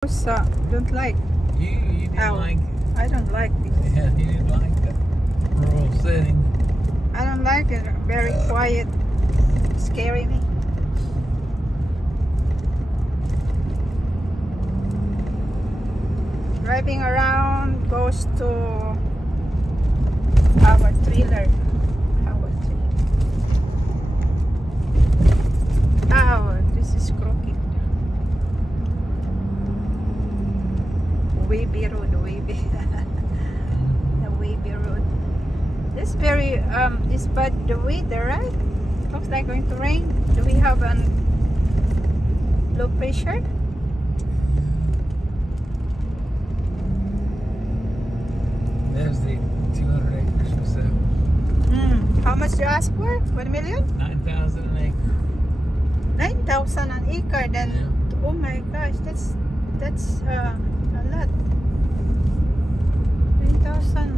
Don't like. You didn't like it. I don't like it. Yeah, you didn't like the rural setting. I don't like it. Very quiet. Scary me. Driving around goes to our trailer. Oh, this is crooked. Wavy road, wavy. The wavy road. This very this bad the weather, right? Looks like going to rain. Do we have an low pressure? There's the 200 acres for sale. How much do you ask for? 1 million? 9,000 an acre. 9,000 an acre. Then, yeah. Oh my gosh, that's a lot. 9,000 an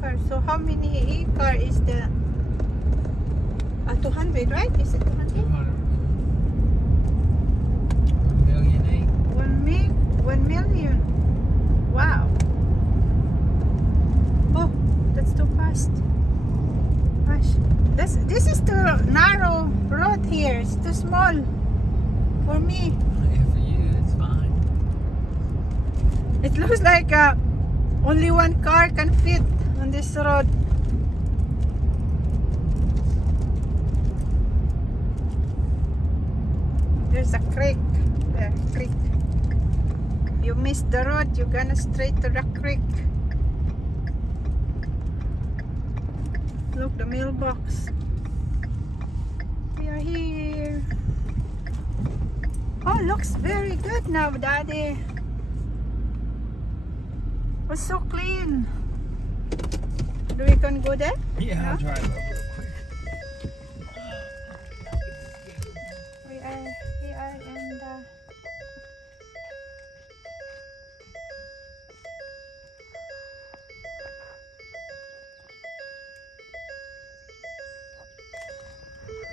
acre. So how many acre is the? 200, right? Is it 200? 200. 1 million acre. 1 million. Wow. Oh, that's too fast. Gosh, this is too narrow road here. It's too small for me. Yeah, for you, it's fine. It looks like only one car can fit on this road. There's a creek. There, creek. You miss the road, you're gonna straight to the creek. Look, the mailbox. We are here. Oh, looks very good now, Daddy. It's so clean. Do we can go there? Yeah, I'll drive up real quick. We are in the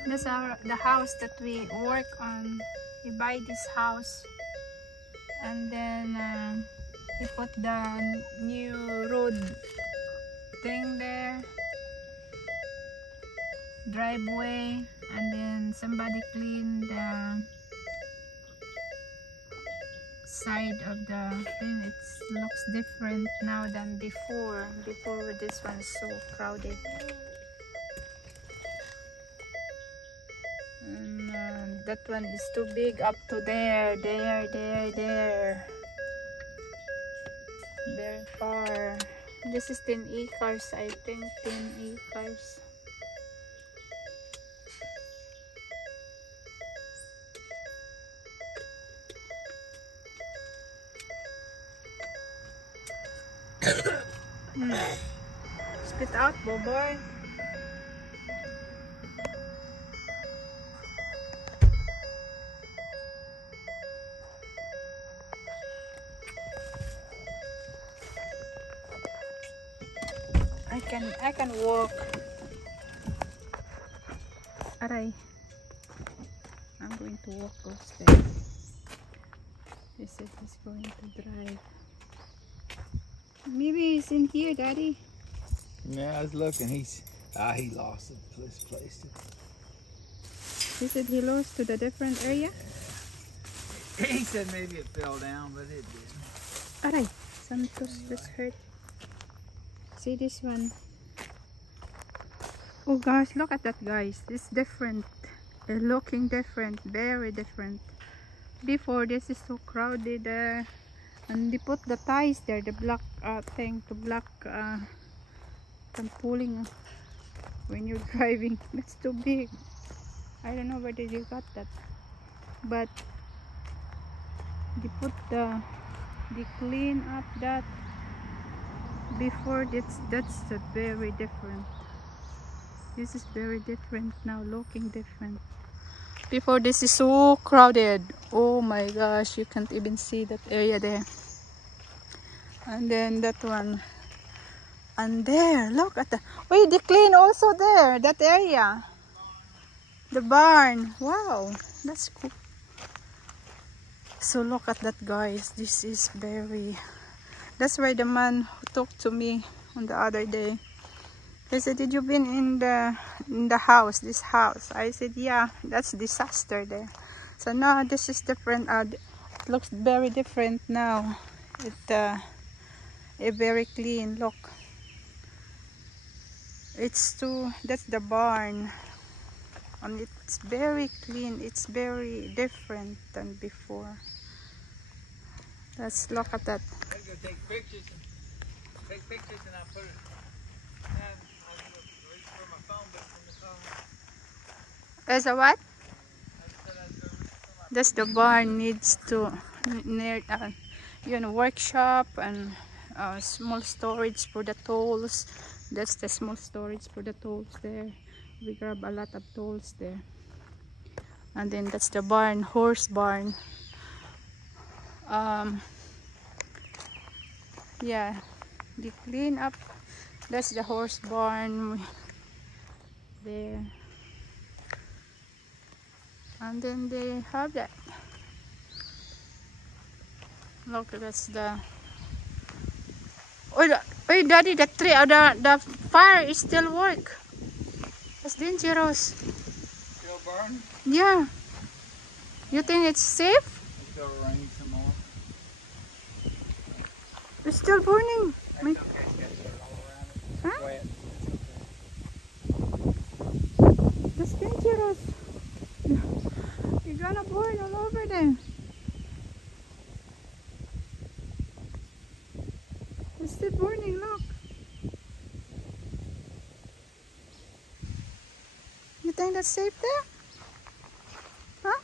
That's the house that we work on. We buy this house and then we put the new road thing there, driveway, and then somebody cleaned the side of the thing. It looks different now than before. Before this one's so crowded. And that one is too big up to there, there. Very far. This is 10 acres, I think. 10 acres. Spit out, boy. I can walk. Aray. I'm going to walk those stairs. He said he's going to drive. Maybe he's in here, Daddy. Yeah, I was looking. He lost it. Placed it. He said he lost to the different area. He said maybe it fell down, but it didn't. Aray, Santos, that's hurt. See this one. Oh gosh, look at that, guys. It's different. They're looking different, very different. Before, this is so crowded, and they put the ties there, the black thing to block from pulling when you're driving. That's too big. I don't know where did you got that, but they put they clean up that. Before, that's very different. This is very different now, looking different. Before, this is so crowded. Oh my gosh, you can't even see that area there. And then that one. And there, look at the... Wait, they clean also there, that area. The barn. Wow, that's cool. So look at that, guys. This is very, that's why the man who talked to me on the other day, he said, did you been in the house, this house? I said, yeah, that's disaster there. So no, this is different. It looks very different now. It very clean. Look, it's too, that's the barn, and it's very clean. It's very different than before. Let's look at that. I'm gonna take pictures and I'll put it. And I'm gonna reach for my phone, but it's in the phone. As a what? I said I was gonna reach for my That's the barn needs to near workshop and small storage for the tools. That's the small storage for the tools there. We grab a lot of tools there. And then that's the barn, horse barn. Yeah, they clean up. That's the horse barn there. And then they have that. Look, that's the. Oh, Daddy, the tree, the fire is still work. That's dangerous. still burn. Yeah. You think it's safe? It's gonna rain some more. It's still burning. It's okay, it's got dirt all around it. It's Huh? wet. That's dangerous. You're gonna burn all over there. It's still burning, look. You think that's safe there? Huh?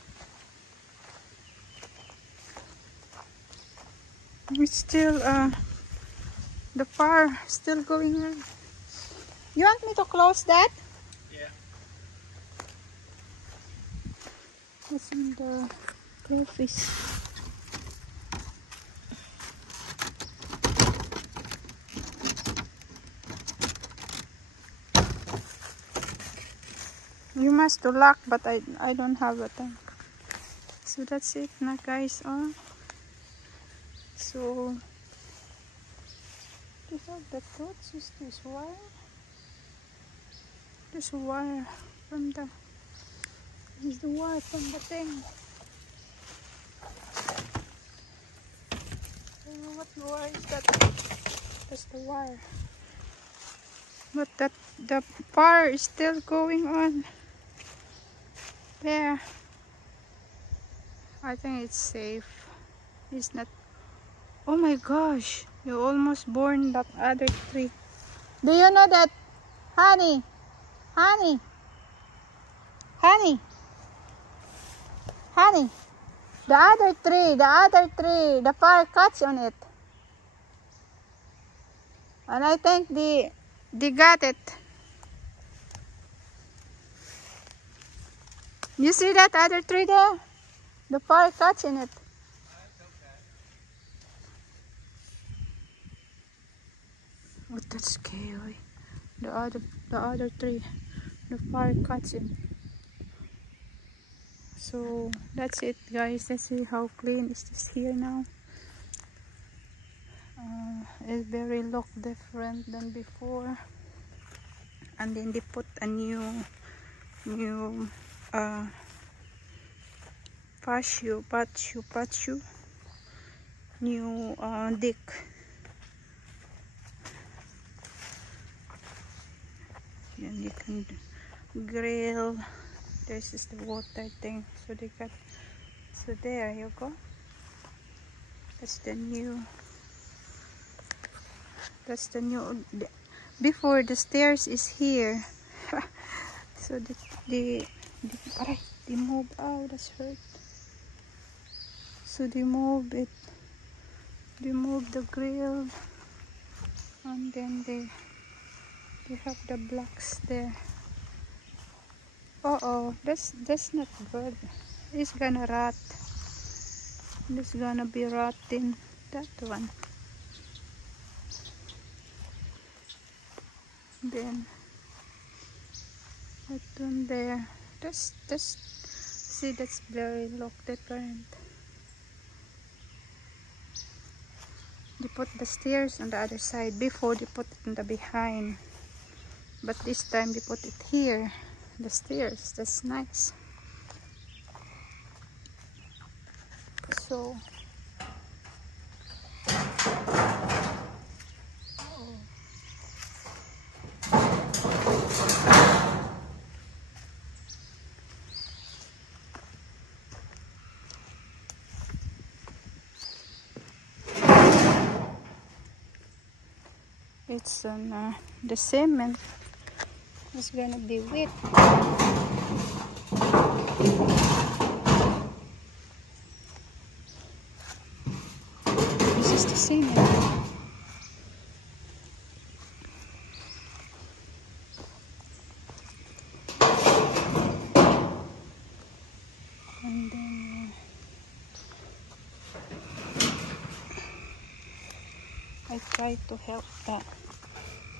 It's still, the fire still going on. You want me to close that? Yeah. What's in the crayfish? You must to lock, but I don't have a tank. So that's it na, guys. So these are the fruits. Is this wire? This wire from the. This is the wire from the thing. What wire is that? That's the wire. But the fire is still going on. There. I think it's safe. It's not. Oh my gosh! You almost burned that other tree. Do you know that, honey? Honey? Honey? Honey? The other tree, the fire catch on it. And I think they got it. You see that other tree there? The fire catch in it. Oh, that's scary. The other tree, the fire catch in. So that's it, guys. Let's see how clean is this here now. It's very look different than before. And then they put a new patio, new deck. And you can grill. This is the water thing. So they got. So there you go. That's the new. That's the new. Before the stairs is here. So they move. Oh, that's hurt. So they move it. They move the grill, and then they have the blocks there. Oh, that's not good. It's gonna rot. It's gonna be rotting. That one. Then that one there. See, that's very look different. put the stairs on the other side. Before they put it in the behind, but this time they put it here, the stairs. That's nice. So it's on the cement is gonna be wet. This is the cement. And then I try to help that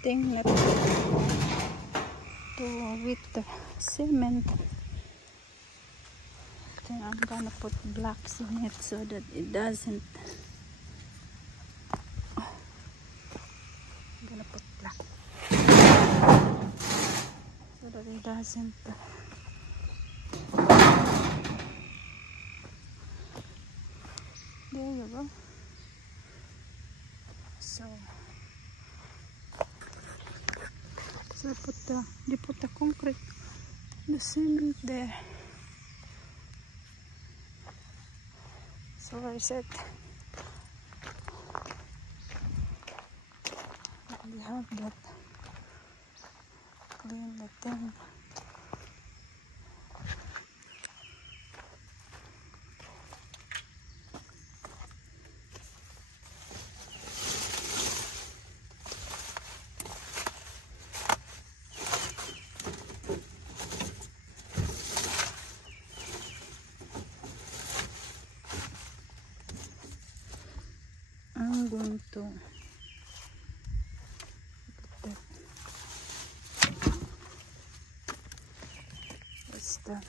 thing not to with the cement. Then I'm gonna put blocks in it so that it doesn't. I'm gonna put black so that it doesn't. There you go. So they put the concrete, the cement there. So I said we have that clean the thing. I'm going to look at that. What's that?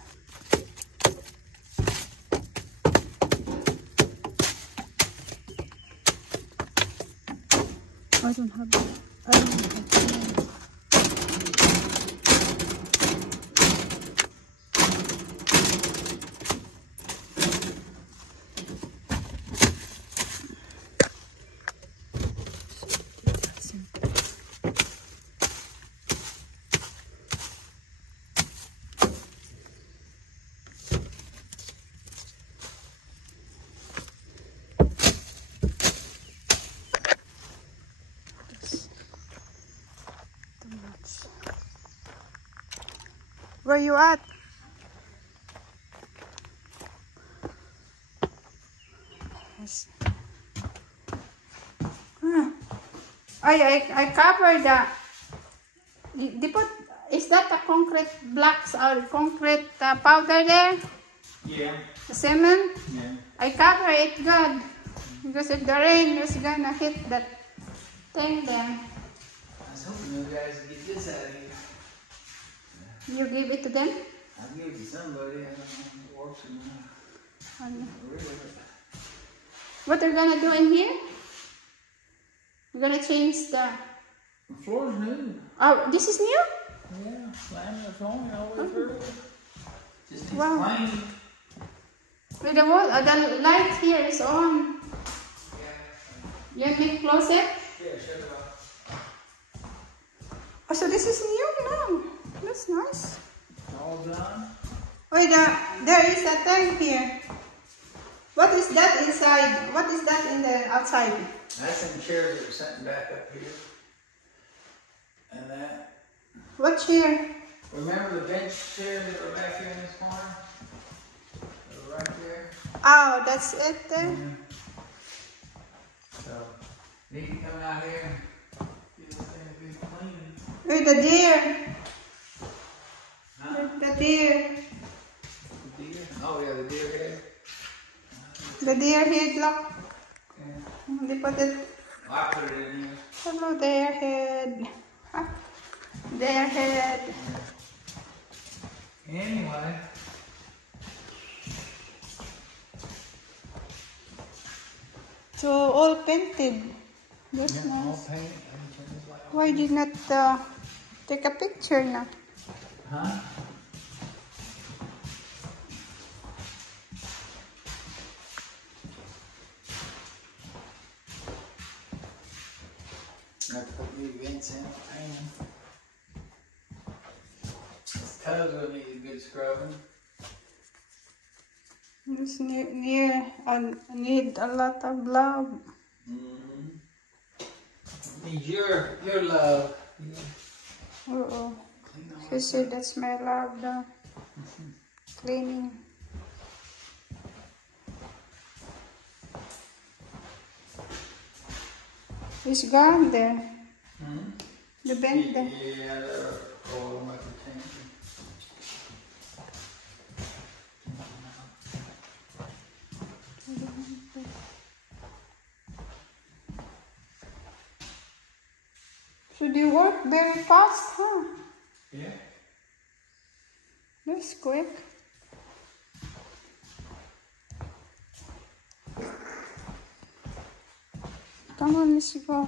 I don't have it. I don't have it. Where you at? Yes. I covered the. They put. Is that a concrete blocks or concrete powder there? Yeah. The cement? Yeah. I cover it good because if the rain is gonna hit that thing there. I was hoping you guys would get this out of here. You give it to them? I'll give it to somebody. I don't know if it works or not. What are gonna do in here? We're gonna change the floor's new. Oh, this is new? Yeah, laminate flooring all the way through. Just needs Wow. clean. Wait, the light here is on. Yeah. You want me to close it? Yeah, shut it off. Oh, so this is new? No. That's nice. All done. Wait, there is a thing here. What is that inside? What is that in the outside? That's some chairs that were sent back up here. And that. What chair? Remember the bench chairs that were back here in this corner? They were right there. Oh, that's it there? So, need to come out here and get this thing a big cleaning. Wait, the deer. Huh? The deer. The deer? Oh yeah, the deer head. The deer head, look. Yeah. They put it. Oh, I put it in here. Hello, deer head. Huh? Deer head. Anyway. So all painted. That's Yeah, all nice. painted. Why did not take a picture now? Huh? I put new vents in, and this tubs will need a good scrubbing. This need a lot of love. Need your love. Uh-oh. She said that's my love, the cleaning. It's gone there. The bend there. Yeah, they're all my container. So they work very fast, huh? Yeah. That's quick. Come on, let's go.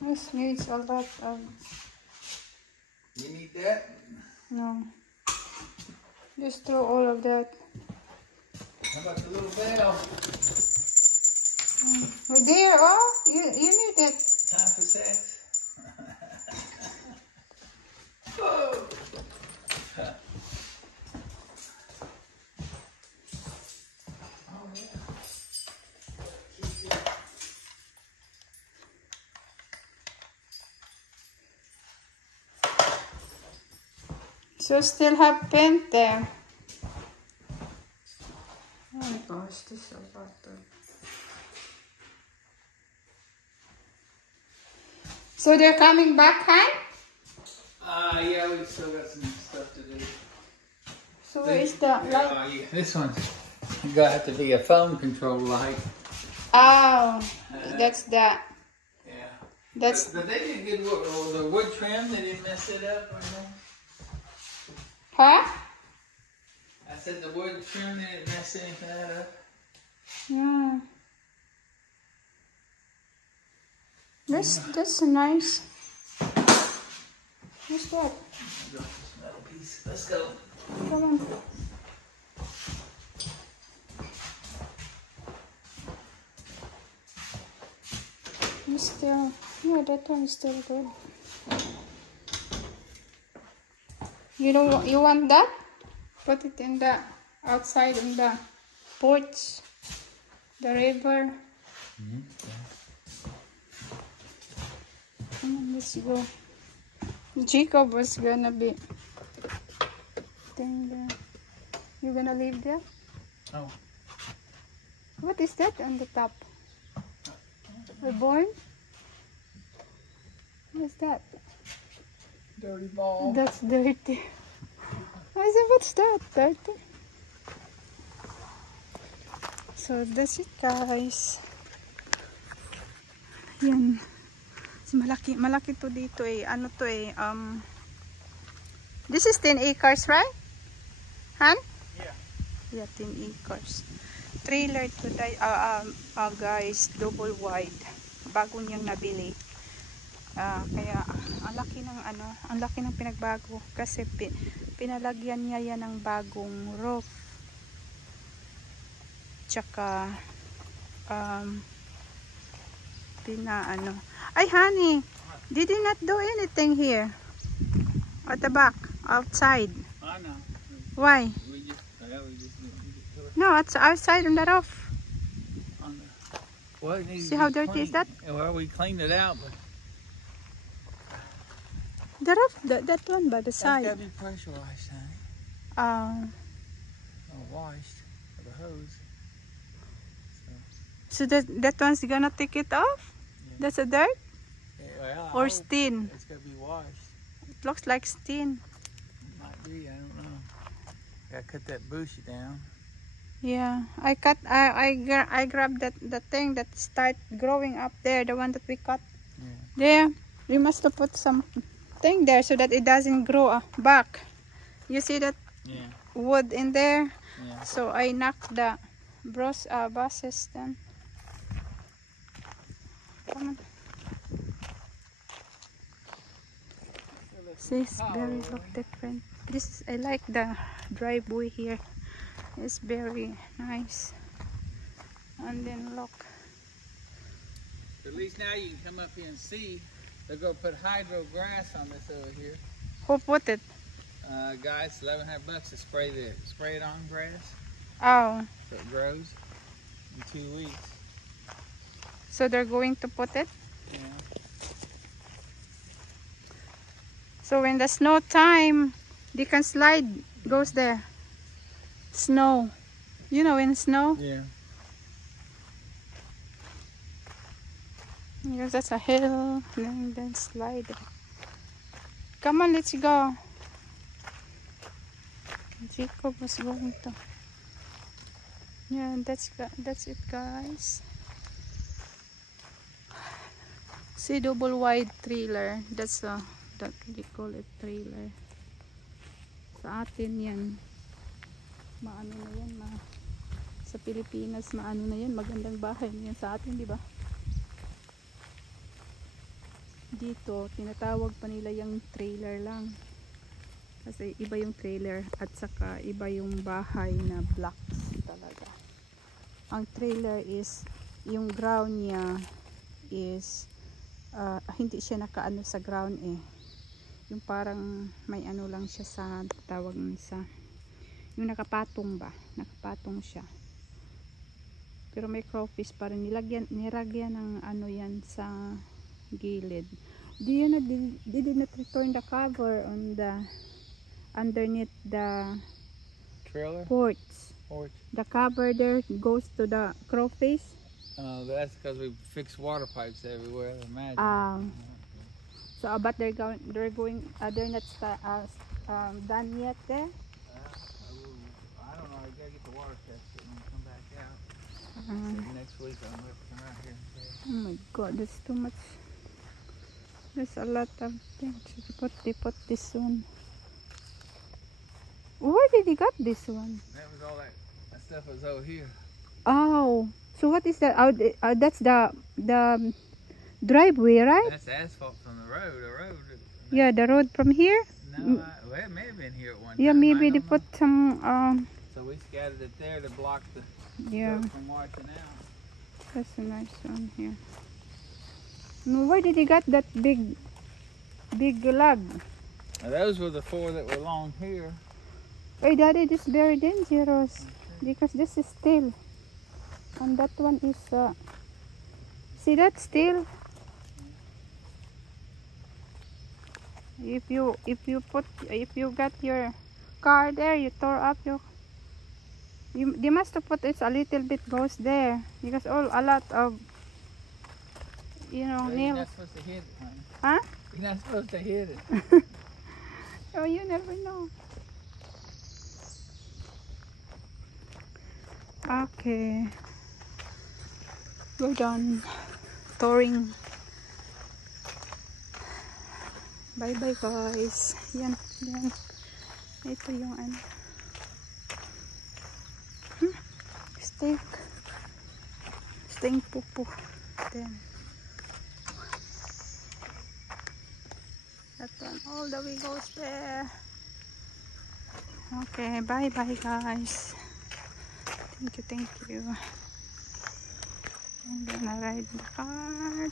This needs a lot of... You need that? No. Just throw all of that. How about the little bell? Oh, there, oh, you need it. Time for sex. Oh. Oh, yeah. So still have paint there. Oh my gosh, this is a lot of... So they're coming back, huh? Yeah, we still got some stuff to do. So where is the light? Yeah, this one, you got to be a phone control light. Oh, that's that. Yeah. That's... But they did good work. Oh, the wood trim, they didn't mess it up or anything. Huh? I said the wood trim, they didn't mess anything up. Yeah. That's nice. What's that? This metal piece. Let's go. Come on. It's still... Yeah, that one's still good. You don't... You want that? Put it in the... outside in the porch. The river. Come on, let's go. Jacob was gonna be... thing there. You gonna leave there? Oh. What is that on the top? A born? What's that? Dirty ball. That's dirty. I said, what's that? Dirty? So that's it, guys. Yan. So, malaki to dito eh. Ano to eh? This is 10 acres, right? Han? Yeah. Yeah, 10 acres. Trailer to guys, double wide. Bago niyang nabili. Kaya ang laki ng ang laki ng pinagbago kasi pinalagyan niya yan ng bagong roof. Tsaka ay honey, did you not do anything here at the back outside? I know. Why? We just didn't do it. No, it's outside on the roof. Well, it needs See to how be dirty is cleaned. that? Well, we cleaned it out, but The roof, that one by the it's side. got to be pressurized, honey. Or washed with a hose. So that one's gonna take it off? Yeah. That's a dirt Yeah, well, I or hope stain? it's got to be washed. It looks like stain. Might be, I don't know. Gotta cut that bush down. Yeah, I grabbed the thing that start growing up there, the one that we cut. Yeah. There, we must have put some thing there so that it doesn't grow back. You see that Yeah. wood in there? Yeah. So I knocked the buses then. Come on. See, it's very look different. This I like the driveway here. It's very nice. And then look. At least now you can come up here and see. They're going to put hydro grass on this over here. Who put it? Guys, $1,100 to spray it on grass Oh, so it grows in 2 weeks. so they're going to put it? Yeah. So when the snow time, they can slide, goes there. Snow. You know when snow? Yeah. Because that's a hill, and then slide. Come on, let's go. Jacob was going to. Yeah, that's it, guys. See, double wide trailer. That's that we call it trailer. Sa atin yan. Maano na yan, sa Pilipinas, maano na yan, magandang bahay na yan sa atin, di ba? Dito, tinatawag pa nila yung trailer lang. Kasi iba yung trailer at saka iba yung bahay na blocks talaga. Ang trailer is, yung ground niya is, hindi siya nakaano sa ground eh. Yung parang may ano lang siya sa tawag sa, yung nakapatong ba? Nakapatong siya. Pero may crawfish pa rin. Niragyan ng ano yan sa gilid. Did not return the cover on the underneath the Trailer? porch. The cover there goes to the crawfish. That's because we fixed water pipes everywhere, I imagine. So but they're not done yet there. I don't know, I gotta get the water tested and come back out. Next week I'm gonna come out here and test. Oh my god, that's too much. There's a lot of things. They put this one. Where did he got this one? That was all that stuff was over here. Oh, so what is that? That's the driveway, right? That's asphalt from the road. Yeah, the road from here. No, well, it may have been here at one time. Yeah, maybe I they don't put know. some. So we scattered it there to block the Yeah, dirt from washing out. that's a nice one here. No, where did he got that big log? Now, those were the 4 that were along here. Hey, Daddy, this is very dangerous because this is steel, and that one is. See that steel? If you got your car there, you tore up your. They must have put it a little bit goes there because a lot of. You know, Well, you're nails. not supposed to hit it, honey. Huh? You're not supposed to hit it. Oh, you never know. Okay, we're done touring. Bye bye guys. Yan. Ito yung ano. Steak pupu. Then that one all the way goes there. Okay, bye bye guys. Thank you. I'm gonna ride the car.